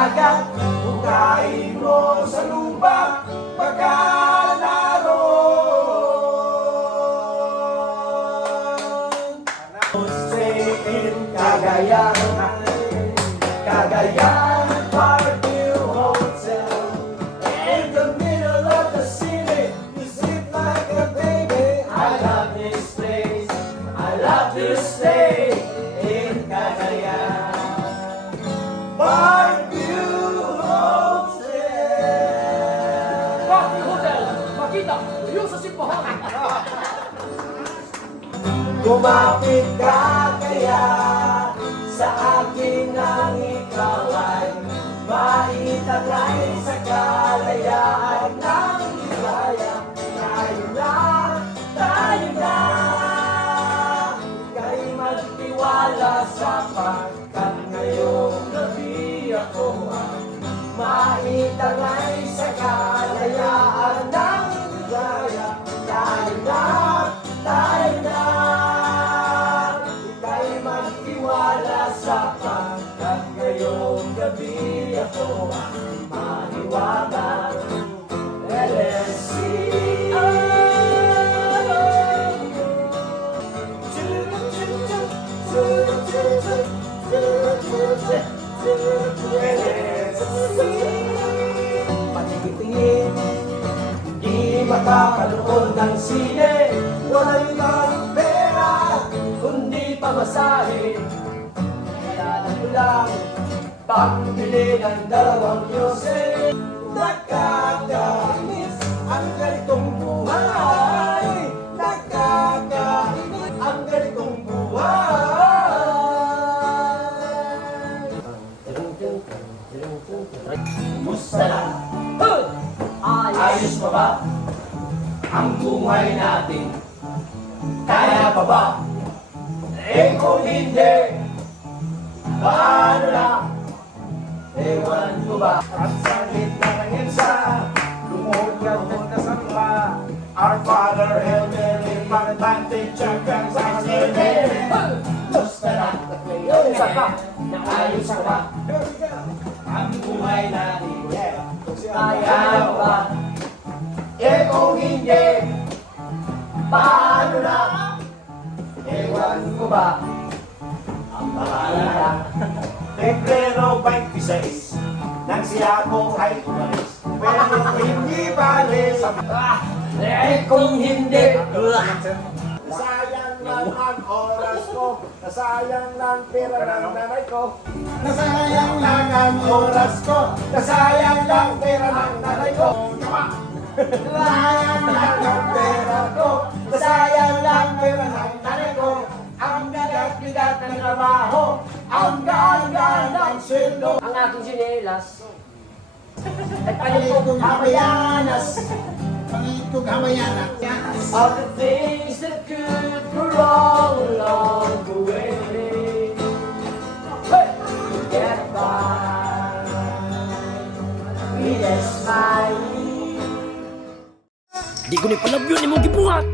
dagat, hukayin mo sa lupa, baka naroon. Stay in Cagayan, Cagayan Parkview Hotel. In the middle of the city, you sleep like a baby. I love this place, I love to stay in Cagayan Parkview Hotel. Parkview Hotel, makita, tuyo sa simbahan. Kumapit ka kaya sa akin nang ikaw ay maitagay sa kalayaan ng ligaya. Tayo na, tayo na, ika'y magtiwala sapagkat ngayong gabi ako ay maitagay sa kalayaan ng ligaya. Tayo na, tayo na, ika'y magtiwala sapagkat ngayong gabi ako ang mahiwagang LSC. Patingin, di makakanood ng sine, wala lang pera, kundi pamasahe. Kaya ko lang, pambili ng dalawang yose. Nakakainis ang ganitong buhay, nakakainis ang ganitong buhay. Kumusta na? Ayos pa ba ang buhay natin? Kaya pa ba? Eh kung hindi, paano na? Ewan ko ba? At sa gitna ng EDSA, lumuhod ka muna sa lupa. Our Father, Hail Mary, pang-advantage ang sa sili. Kumusta na? Isa ka. Ayos pa ba ang buhay natin? Kaya pa ba? Eh kung hindi, paano na? Ewan ko ba? Ang bahala. Pebrero 26, nang siya ko ay umalis. Pero hindi bale sa Eh kung hindi, nasayang lang ang oras ko, nasayang lang pera ng nanay ko. Nasayang lang ang oras ko, nasayang lang pera ng nanay ko. sayang lang ang pera ko, sayang lang pera ng nanay ko. Ang bigat-bigat ng trabaho, ang gaan-gaan ng sweldo. Ang aking sinelas. Pangitong hamayanas, Pangitog hamayanak. of the things that could go wrong along the way. Hey! Get by with a smile. Di ko ni palabyo ni mong gibuhat.